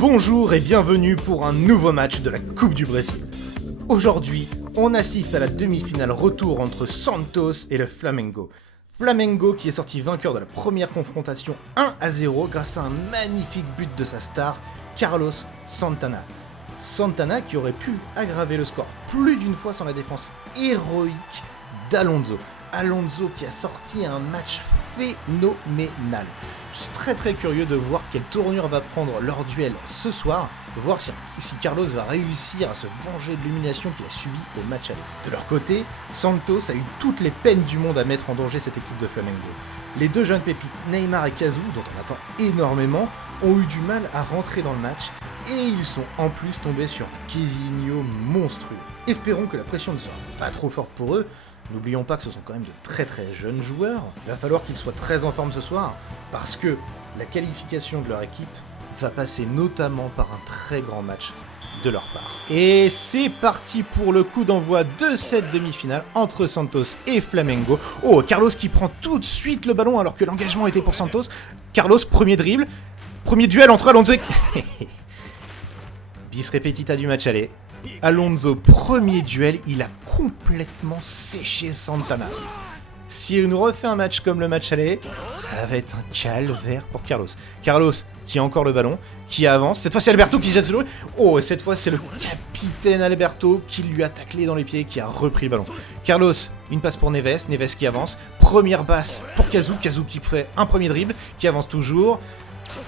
Bonjour et bienvenue pour un nouveau match de la Coupe du Brésil. Aujourd'hui, on assiste à la demi-finale retour entre Santos et le Flamengo. Flamengo qui est sorti vainqueur de la première confrontation 1-0 grâce à un magnifique but de sa star, Carlos Santana. Santana qui aurait pu aggraver le score plus d'une fois sans la défense héroïque d'Alonso. Alonso qui a sorti un match phénoménal. Je suis très curieux de voir quelle tournure va prendre leur duel ce soir, voir si Carlos va réussir à se venger de l'humiliation qu'il a subie au match aller. De leur côté, Santos a eu toutes les peines du monde à mettre en danger cette équipe de Flamengo. Les deux jeunes pépites, Neymar et Cazu, dont on attend énormément, ont eu du mal à rentrer dans le match et ils sont en plus tombés sur un Quesinho monstrueux. Espérons que la pression ne sera pas trop forte pour eux. N'oublions pas que ce sont quand même de très jeunes joueurs. Il va falloir qu'ils soient très en forme ce soir, parce que la qualification de leur équipe va passer notamment par un très grand match de leur part. Et c'est parti pour le coup d'envoi de cette demi-finale entre Santos et Flamengo. Oh, Carlos qui prend tout de suite le ballon alors que l'engagement était pour Santos. Carlos, premier dribble, premier duel entre Alonso et... Bis repetita du match aller. Alonso, premier duel, il a complètement séché Santana. Si il nous refait un match comme le match aller, ça va être un calvaire pour Carlos. Carlos qui a encore le ballon, qui avance. Cette fois c'est Alberto qui jette le... Oh, et cette fois c'est le capitaine Alberto qui lui a taclé dans les pieds, qui a repris le ballon. Carlos, une passe pour Neves, Neves qui avance. Première passe pour Cazu, Cazu qui fait un premier dribble, qui avance toujours.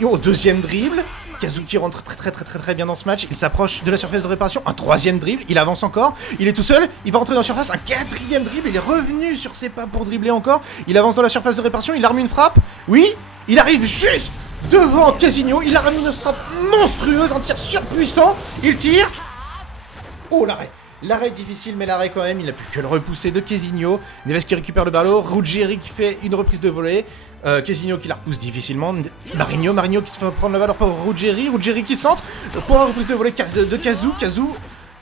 Et oh, deuxième dribble. Cazu qui rentre très bien dans ce match, il s'approche de la surface de réparation, un troisième dribble, il avance encore, il est tout seul, il va rentrer dans la surface, un quatrième dribble, il est revenu sur ses pas pour dribbler encore, il avance dans la surface de réparation, il arme une frappe, oui, il arrive juste devant Quesinho, il arme une frappe monstrueuse, un tir surpuissant, il tire, oh l'arrêt est difficile, mais l'arrêt quand même, il n'a plus que le repousser de Quesinho. Neves qui récupère le ballon, Ruggieri qui fait une reprise de volée, Quesinho qui la repousse difficilement, Marinho qui se fait prendre le ballon par Ruggieri qui centre pour la reprise de volée de Cazu. Cazu,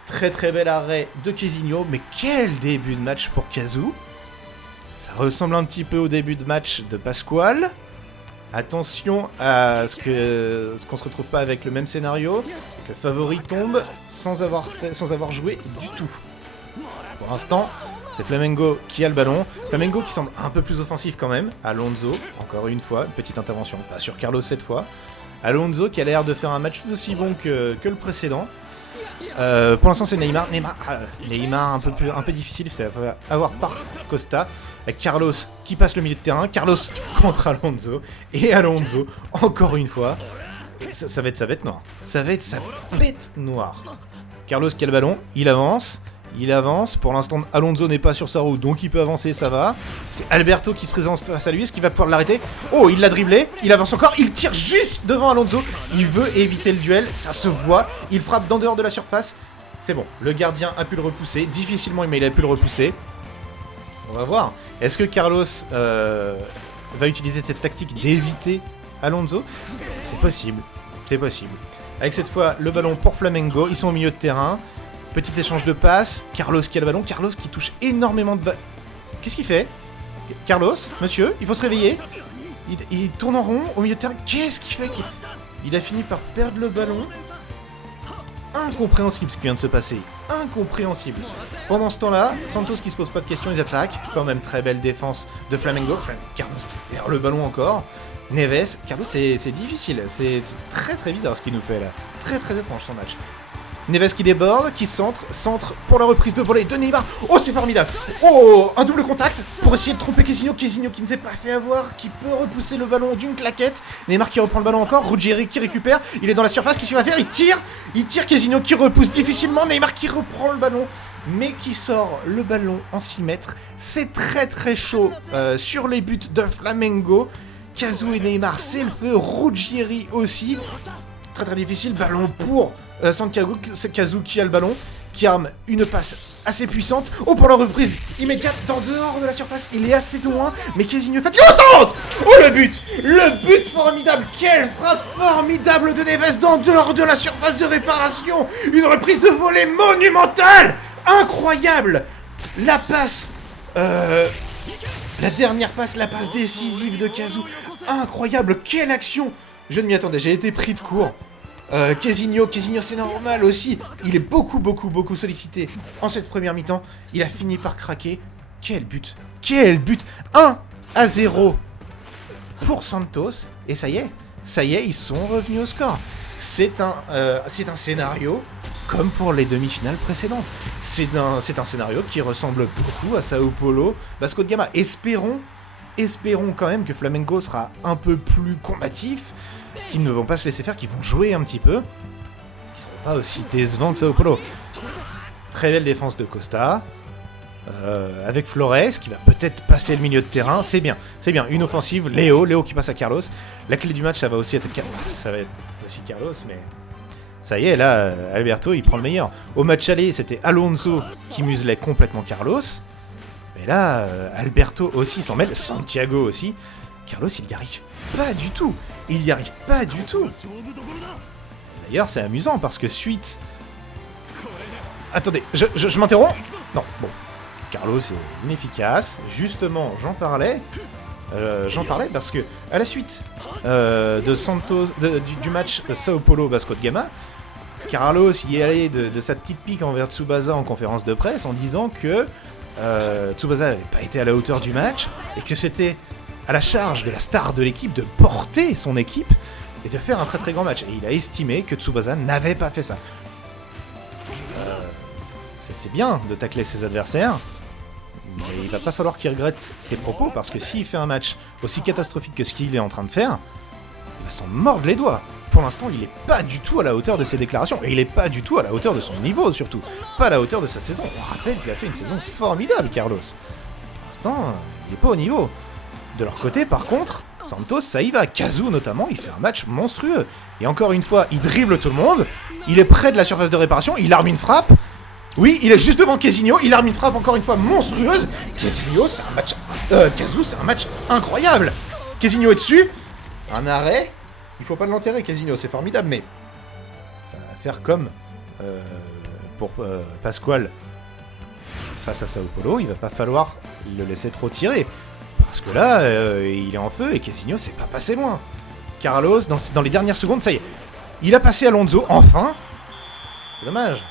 très bel arrêt de Quesinho, mais quel début de match pour Cazu. Ça ressemble un petit peu au début de match de Pascual. Attention à ce qu'on se retrouve pas avec le même scénario, que le favori tombe sans avoir joué du tout. Pour l'instant, c'est Flamengo qui a le ballon. Flamengo qui semble un peu plus offensif quand même. Alonso, encore une fois, une petite intervention, pas sur Carlos cette fois. Alonso qui a l'air de faire un match tout aussi bon que le précédent. Pour l'instant c'est Neymar un peu difficile, ça va avoir par Costa, avec Carlos qui passe le milieu de terrain, Carlos contre Alonso, et Alonso, encore une fois, ça va être sa bête noire, Carlos qui a le ballon, il avance, pour l'instant Alonso n'est pas sur sa roue, donc il peut avancer, ça va. C'est Alberto qui se présente face à lui, est-ce qu'il va pouvoir l'arrêter? Oh, il l'a dribblé, il avance encore, il tire juste devant Alonso, il veut éviter le duel, ça se voit, il frappe d'en dehors de la surface, c'est bon, le gardien a pu le repousser, difficilement mais il a pu le repousser. On va voir, est-ce que Carlos va utiliser cette tactique d'éviter Alonso? C'est possible. Avec cette fois le ballon pour Flamengo, ils sont au milieu de terrain. Petit échange de passes, Carlos qui a le ballon, Carlos qui touche énormément de balles. Qu'est-ce qu'il fait? Carlos, monsieur, il faut se réveiller. Il tourne en rond au milieu de terrain. Qu'est-ce qu'il fait? Il a fini par perdre le ballon. Incompréhensible ce qui vient de se passer. Incompréhensible. Pendant ce temps-là, Santos qui se pose pas de questions, ils attaquent. Quand même très belle défense de Flamengo. Carlos qui perd le ballon encore. Neves, Carlos c'est difficile. C'est très bizarre ce qu'il nous fait là. Très étrange son match. Neves qui déborde, qui centre pour la reprise de volée de Neymar. Oh, c'est formidable. Oh, un double contact pour essayer de tromper Quesinho qui ne s'est pas fait avoir, qui peut repousser le ballon d'une claquette. Neymar qui reprend le ballon encore, Ruggieri qui récupère, il est dans la surface, qu'est-ce qu'il va faire? Il tire, Quesinho qui repousse difficilement, Neymar qui reprend le ballon, mais qui sort le ballon en 6 mètres. C'est très chaud sur les buts de Flamengo. Cazu et Neymar, c'est le feu, Ruggieri aussi. Très difficile, ballon pour Santiago, c'est Cazu qui a le ballon, qui arme une passe assez puissante. Oh, pour la reprise immédiate, en dehors de la surface, il est assez loin, mais Quesinho fatigue. Oh, centre! Oh, le but formidable, quelle frappe formidable de Neves d'en dehors de la surface de réparation, une reprise de volée monumentale, incroyable, la passe, la dernière passe, la passe décisive de Cazu, incroyable, quelle action! Je ne m'y attendais, j'ai été pris de court. Quesinho c'est normal aussi. Il est beaucoup sollicité en cette première mi-temps. Il a fini par craquer. Quel but! 1-0 pour Santos. Et ça y est, ils sont revenus au score. C'est un scénario comme pour les demi-finales précédentes. C'est un scénario qui ressemble beaucoup à Sao Paulo Vasco de Gama. Espérons quand même que Flamengo sera un peu plus combatif, qu'ils ne vont pas se laisser faire, qu'ils vont jouer un petit peu, qu'ils ne seront pas aussi décevants que Sao Paulo. Très belle défense de Costa, avec Flores, qui va peut-être passer le milieu de terrain. C'est bien. Une offensive, Léo qui passe à Carlos. La clé du match, ça va aussi être Carlos, mais... Ça y est, là, Alberto, il prend le meilleur. Au match aller, c'était Alonso qui muselait complètement Carlos. Mais là, Alberto aussi s'en mêle, Santiago aussi. Carlos, il n'y arrive pas du tout. D'ailleurs, c'est amusant parce que suite... Attendez, je m'interromps. Non, bon. Carlos est inefficace. Justement, j'en parlais parce que à la suite de Santos, du match Sao Paulo Vasco de Gama, Carlos y est allé de sa petite pique envers Tsubasa en conférence de presse en disant que Tsubasa n'avait pas été à la hauteur du match et que c'était à la charge de la star de l'équipe de porter son équipe et de faire un très très grand match. Et il a estimé que Tsubasa n'avait pas fait ça. C'est bien de tacler ses adversaires, mais il va pas falloir qu'il regrette ses propos, parce que s'il fait un match aussi catastrophique que ce qu'il est en train de faire, il va s'en mordre les doigts. Pour l'instant, il est pas du tout à la hauteur de ses déclarations, et il est pas du tout à la hauteur de son niveau, surtout. Pas à la hauteur de sa saison. On rappelle qu'il a fait une saison formidable, Carlos. Pour l'instant, il est pas au niveau. De leur côté, par contre, Santos, ça y va. Kazu, notamment, il fait un match monstrueux. Et encore une fois, il dribble tout le monde, il est près de la surface de réparation, il arme une frappe. Oui, il est juste devant Quesinho, il arme une frappe encore une fois monstrueuse. Quesinho, c'est un match... Kazu, c'est un match incroyable. Quesinho est dessus. Un arrêt. Il faut pas l'enterrer, Quesinho, c'est formidable, mais... Ça va faire comme pour Pascual face à Sao Paulo. Il va pas falloir le laisser trop tirer. Parce que là, il est en feu et Quesinho, c'est pas passé loin. Carlos, dans les dernières secondes, ça y est. Il a passé Alonso, enfin. C'est dommage.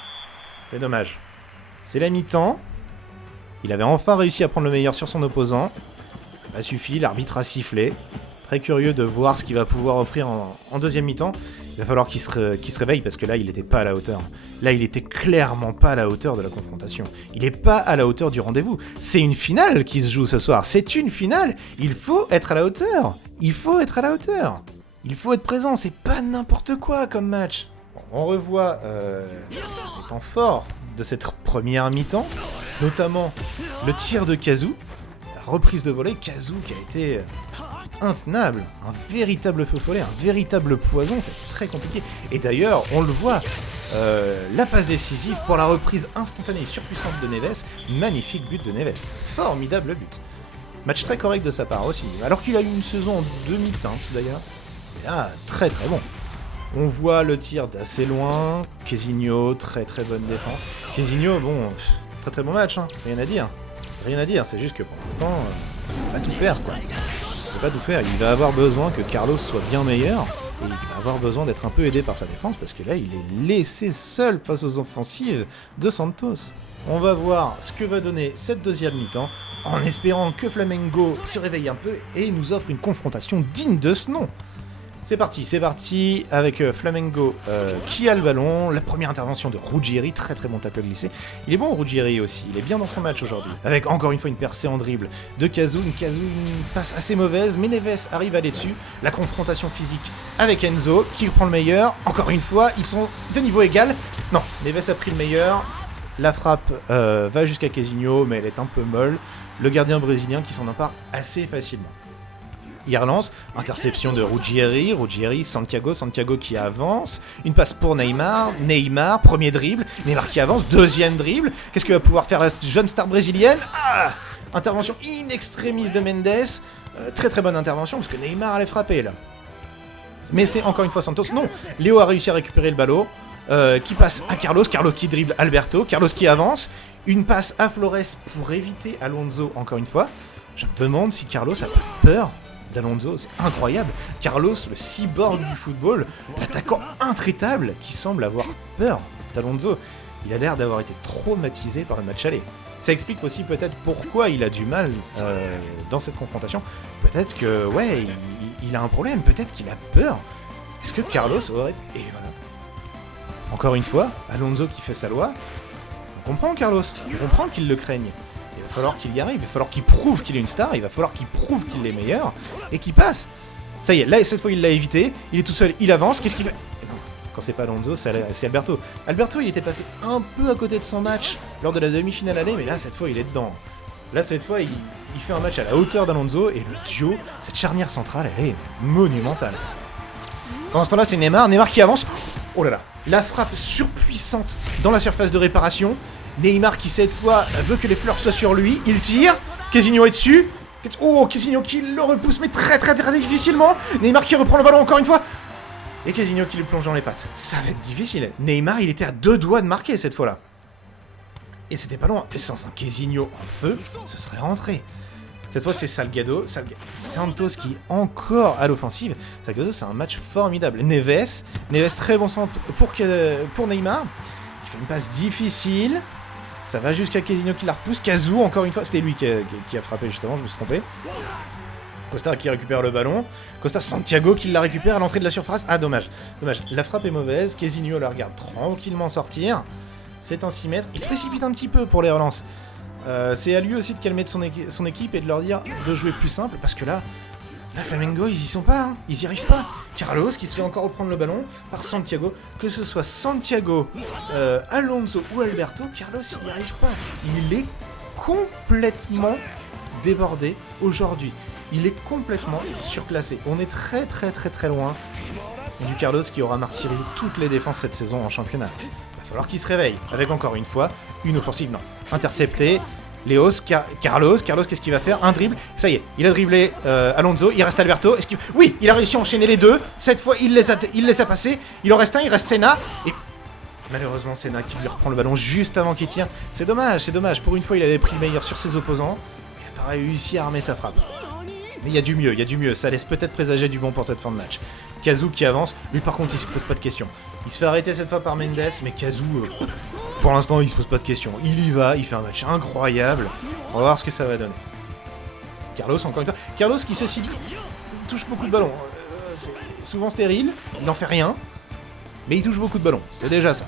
C'est dommage. C'est la mi-temps. Il avait enfin réussi à prendre le meilleur sur son opposant. Ça n'a pas suffi, l'arbitre a sifflé. Très curieux de voir ce qu'il va pouvoir offrir en deuxième mi-temps. Il va falloir qu'il se réveille parce que là, il n'était pas à la hauteur. Là, il était clairement pas à la hauteur de la confrontation. Il n'est pas à la hauteur du rendez-vous. C'est une finale qui se joue ce soir. C'est une finale. Il faut être à la hauteur. Il faut être présent. C'est pas n'importe quoi comme match. On revoit les temps forts de cette première mi-temps, notamment le tir de Kazu, la reprise de volée, Kazu qui a été intenable, un véritable feu follet, un véritable poison, c'est très compliqué. Et d'ailleurs, on le voit, la passe décisive pour la reprise instantanée et surpuissante de Neves, magnifique but de Neves, formidable but. Match très correct de sa part aussi, alors qu'il a eu une saison en demi-teinte d'ailleurs, et là, très très bon. On voit le tir d'assez loin, Quesinho, très très bonne défense. Quesinho, bon, très très bon match, hein. Rien à dire, c'est juste que pour l'instant, il va pas tout faire, quoi. Il va pas tout faire, il va avoir besoin que Carlos soit bien meilleur, et il va avoir besoin d'être un peu aidé par sa défense, parce que là, il est laissé seul face aux offensives de Santos. On va voir ce que va donner cette deuxième mi-temps, en espérant que Flamengo se réveille un peu et nous offre une confrontation digne de ce nom. C'est parti avec Flamengo qui a le ballon. La première intervention de Ruggieri, très très bon tacle glissé. Il est bon Ruggieri aussi, il est bien dans son match aujourd'hui. Avec encore une fois une percée en dribble de Kazu, une passe assez mauvaise, mais Neves arrive à aller dessus. La confrontation physique avec Enzo qui prend le meilleur. Encore une fois, ils sont de niveau égal. Non, Neves a pris le meilleur. La frappe va jusqu'à Quesinho, mais elle est un peu molle. Le gardien brésilien qui s'en empare assez facilement. Il relance, interception de Ruggieri, Santiago qui avance, une passe pour Neymar, premier dribble, Neymar qui avance, deuxième dribble, qu'est-ce que va pouvoir faire la jeune star brésilienne? Intervention in extremis de Mendes, très très bonne intervention parce que Neymar allait frapper là. Mais c'est encore une fois Santos, non, Léo a réussi à récupérer le ballon, qui passe à Carlos qui dribble Alberto, Carlos qui avance, une passe à Flores pour éviter Alonso encore une fois. Je me demande si Carlos a pas peur d'Alonso, c'est incroyable. Carlos, le cyborg du football, l'attaquant intraitable qui semble avoir peur d'Alonso. Il a l'air d'avoir été traumatisé par le match aller. Ça explique aussi peut-être pourquoi il a du mal dans cette confrontation. Peut-être que, ouais, il a un problème, peut-être qu'il a peur. Est-ce que Carlos aurait... Et voilà. Encore une fois, Alonso qui fait sa loi. On comprend Carlos, on comprend qu'il le craigne. Il va falloir qu'il y arrive, il va falloir qu'il prouve qu'il est une star, il va falloir qu'il prouve qu'il est meilleur, et qu'il passe. Ça y est, là, cette fois il l'a évité, il est tout seul, il avance, qu'est-ce qu'il fait? Non, quand c'est pas Alonso, c'est Alberto. Alberto, il était passé un peu à côté de son match lors de la demi-finale aller, mais là, cette fois, il est dedans. Là, cette fois, il fait un match à la hauteur d'Alonso, et le duo, cette charnière centrale, elle est monumentale. Pendant ce temps-là, c'est Neymar qui avance. Oh là là, la frappe surpuissante dans la surface de réparation. Neymar qui cette fois veut que les fleurs soient sur lui, il tire, Casinho est dessus. Oh, Casinho qui le repousse mais très difficilement. Neymar qui reprend le ballon encore une fois. Et Casinho qui lui plonge dans les pattes. Ça va être difficile. Neymar il était à 2 doigts de marquer cette fois-là. Et c'était pas loin. Et sans un Casinho en feu, ce serait rentré. Cette fois c'est Salgado, Santos qui est encore à l'offensive. Salgado c'est un match formidable. Neves très bon centre pour Neymar. Il fait une passe difficile. Ça va jusqu'à Casinho qui la repousse. Kazu encore une fois. C'était lui qui a frappé justement, je me suis trompé. Costa qui récupère le ballon. Costa Santiago qui la récupère à l'entrée de la surface. Ah dommage. La frappe est mauvaise. Casinho la regarde tranquillement sortir. C'est un 6 mètres. Il se précipite un petit peu pour les relances. C'est à lui aussi de calmer son équipe et de leur dire de jouer plus simple parce que là, Flamengo ils y sont pas, hein. Ils y arrivent pas. Carlos qui se fait encore reprendre le ballon par Santiago, que ce soit Santiago, Alonso ou Alberto, Carlos il n'y arrive pas. Il est complètement débordé aujourd'hui. Il est complètement surclassé. On est très loin du Carlos qui aura martyrisé toutes les défenses cette saison en championnat. Il va falloir qu'il se réveille avec encore une fois une offensive interceptée. Léos, Carlos, qu'est-ce qu'il va faire? Un dribble, ça y est, il a dribblé Alonso, il reste Alberto, oui, il a réussi à enchaîner les deux, cette fois il les a passés, il en reste un, il reste Senna, et malheureusement Senna qui lui reprend le ballon juste avant qu'il tire, c'est dommage, pour une fois il avait pris le meilleur sur ses opposants, il n'a pas réussi à armer sa frappe. Mais il y a du mieux, ça laisse peut-être présager du bon pour cette fin de match. Kazu qui avance, lui par contre il se pose pas de questions. Il se fait arrêter cette fois par Mendes, mais Kazu... pour l'instant, il se pose pas de questions. Il y va, il fait un match incroyable. On va voir ce que ça va donner. Carlos, encore une fois. Carlos qui, ceci dit, touche beaucoup de ballons. C'est souvent stérile, il n'en fait rien. Mais il touche beaucoup de ballons, c'est déjà ça.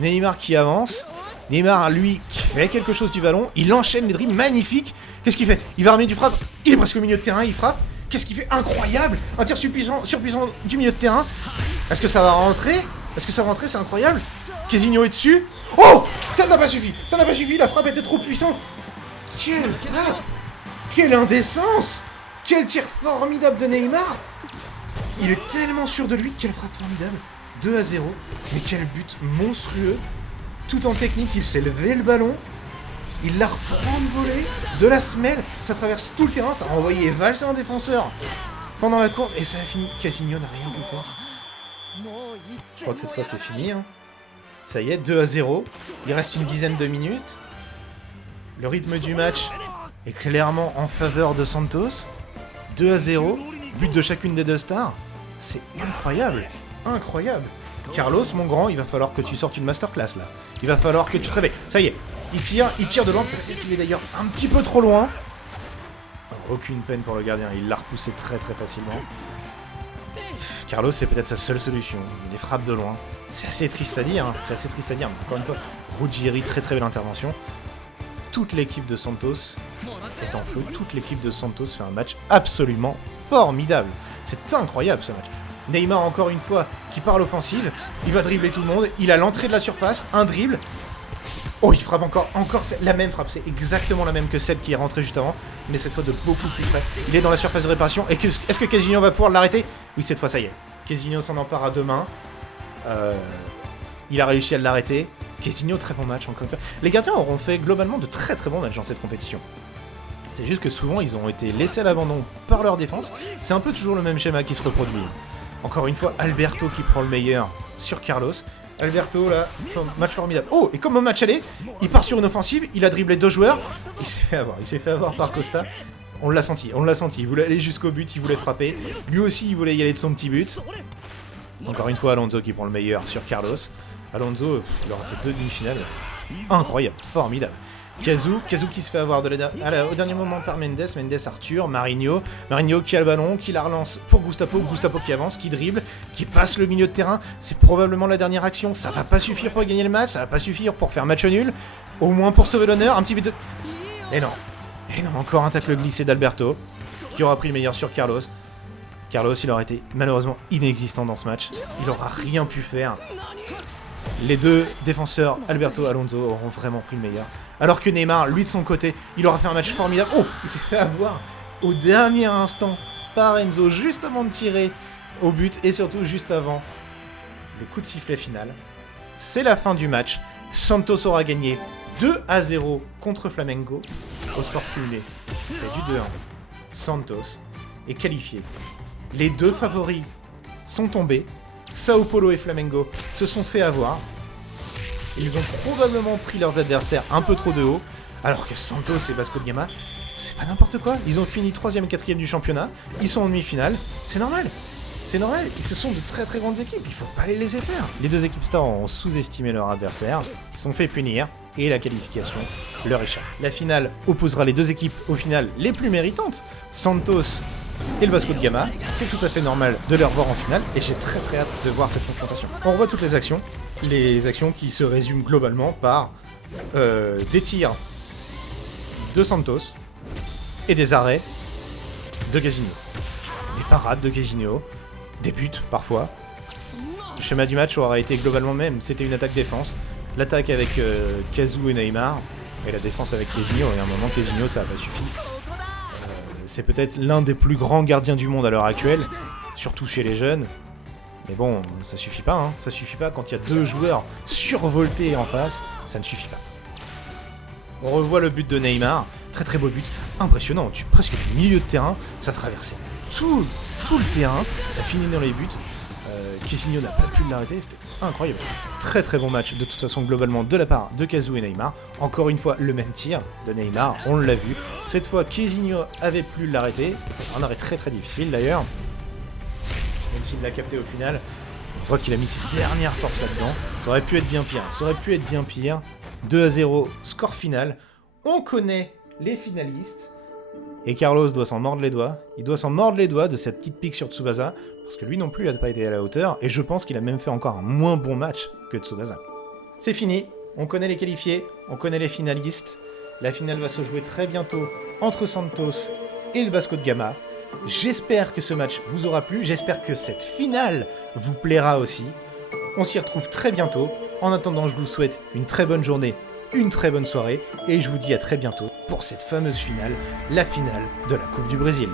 Neymar qui avance. Neymar, lui, qui fait quelque chose du ballon. Il enchaîne les dribbles magnifiques. Qu'est-ce qu'il fait? Il va armer du frappe. Il est presque au milieu de terrain, il frappe. Qu'est-ce qu'il fait? Incroyable! Un tir surpuissant du milieu de terrain. Est-ce que ça va rentrer? C'est incroyable. Casinho est dessus. Oh! Ça n'a pas suffi, la frappe était trop puissante. Quelle frappe! Quelle indécence! Quel tir formidable de Neymar! Il est tellement sûr de lui, quelle frappe formidable. 2-0, mais quel but monstrueux. Tout en technique, il s'est levé le ballon. Il la reprend de volée, de la semelle, ça traverse tout le terrain, ça a envoyé valser un défenseur pendant la course, et ça a fini. Casinho n'a rien pu faire. Je crois que cette fois c'est fini, hein. Ça y est, 2-0. Il reste une dizaine de minutes. Le rythme du match est clairement en faveur de Santos. 2-0. But de chacune des deux stars. C'est incroyable. Carlos, mon grand, il va falloir que tu sortes une masterclass là. Il va falloir que tu te réveilles. Ça y est, il tire de loin. Peut-être qu'il est d'ailleurs un petit peu trop loin. Aucune peine pour le gardien. Il l'a repoussé très facilement. Carlos, c'est peut-être sa seule solution. Il les frappe de loin. C'est assez triste à dire. Encore une fois, Ruggieri, très belle intervention. Toute l'équipe de Santos est en feu. Toute l'équipe de Santos fait un match absolument formidable. C'est incroyable ce match. Neymar, encore une fois, qui part à l'offensive. Il va dribbler tout le monde. Il a l'entrée de la surface. Un dribble. Oh, il frappe encore la même frappe. C'est exactement la même que celle qui est rentrée juste avant. Mais cette fois de beaucoup plus près. Il est dans la surface de réparation. Et est-ce que Casinho va pouvoir l'arrêter? Oui, cette fois, ça y est. Casinho s'en empare à deux mains. Il a réussi à l'arrêter. Casinho, très bon match encore une fois. Les gardiens auront fait globalement de très bons matchs dans cette compétition. C'est juste que souvent, ils ont été laissés à l'abandon par leur défense. C'est un peu toujours le même schéma qui se reproduit. Encore une fois, Alberto qui prend le meilleur sur Carlos. Alberto, là, match formidable. Oh, et comme au match aller, il part sur une offensive, il a dribblé deux joueurs. Il s'est fait avoir par Costa. On l'a senti, il voulait aller jusqu'au but, il voulait frapper. Lui aussi, il voulait y aller de son petit but. Encore une fois, Alonso qui prend le meilleur sur Carlos. Alonso, il aura fait 2 demi-finales. Incroyable, formidable. Kazu qui se fait avoir au dernier moment par Mendes, Arthur, Marinho qui a le ballon, qui la relance pour Gustavo qui avance, qui dribble, qui passe le milieu de terrain, c'est probablement la dernière action, ça va pas suffire pour gagner le match, ça va pas suffire pour faire match nul, au moins pour sauver l'honneur, un petit but de... Et non, encore un tacle glissé d'Alberto, qui aura pris le meilleur sur Carlos. Carlos, il aura été malheureusement inexistant dans ce match, il aura rien pu faire. Les deux défenseurs, Alberto et Alonso, auront vraiment pris le meilleur. Alors que Neymar, lui de son côté, il aura fait un match formidable. Oh, il s'est fait avoir au dernier instant par Enzo, juste avant de tirer au but et surtout juste avant le coup de sifflet final. C'est la fin du match. Santos aura gagné 2-0 contre Flamengo. Au score cumulé, c'est du 2-1. Santos est qualifié. Les deux favoris sont tombés. Sao Paulo et Flamengo se sont fait avoir. Ils ont probablement pris leurs adversaires un peu trop de haut, alors que Santos et Vasco de Gama, c'est pas n'importe quoi. Ils ont fini 3ème et 4ème du championnat, ils sont en demi-finale, c'est normal. C'est normal, ce sont de très très grandes équipes, il faut pas les laisser faire. Les deux équipes stars ont sous-estimé leur adversaire, ils se sont fait punir, et la qualification leur échappe. La finale opposera les deux équipes au final les plus méritantes, Santos et le Vasco de Gama. C'est tout à fait normal de les revoir en finale, et j'ai très très hâte de voir cette confrontation. On revoit toutes les actions qui se résument globalement par des tirs de Santos et des arrêts de Casinho. Des parades de Casinho, des buts parfois. Le schéma du match aura été globalement le même, c'était une attaque-défense. L'attaque avec Kazu et Neymar, et la défense avec Casinho, et à un moment Casinho ça n'a pas suffi. C'est peut-être l'un des plus grands gardiens du monde à l'heure actuelle, surtout chez les jeunes. Mais bon, ça suffit pas, hein. Ça suffit pas quand il y a deux joueurs survoltés en face, ça ne suffit pas. On revoit le but de Neymar, très très beau but, impressionnant, presque du milieu de terrain, ça traversait tout le terrain, ça finit dans les buts. Casinho n'a pas pu l'arrêter, c'était incroyable. Très très bon match de toute façon globalement de la part de Kazu et Neymar. Encore une fois le même tir de Neymar, on l'a vu. Cette fois Casinho avait pu l'arrêter, c'est un arrêt très très difficile d'ailleurs. Même s'il l'a capté au final, on voit qu'il a mis ses dernières forces là-dedans. Ça aurait pu être bien pire, 2-0, score final. On connaît les finalistes. Et Carlos doit s'en mordre les doigts. Il doit s'en mordre les doigts de cette petite pique sur Tsubasa, parce que lui non plus n'a pas été à la hauteur, et je pense qu'il a même fait encore un moins bon match que Tsubasa. C'est fini, on connaît les qualifiés, on connaît les finalistes. La finale va se jouer très bientôt entre Santos et le Vasco de Gama. J'espère que ce match vous aura plu, j'espère que cette finale vous plaira aussi. On s'y retrouve très bientôt. En attendant, je vous souhaite une très bonne journée, une très bonne soirée, et je vous dis à très bientôt pour cette fameuse finale, la finale de la Coupe du Brésil.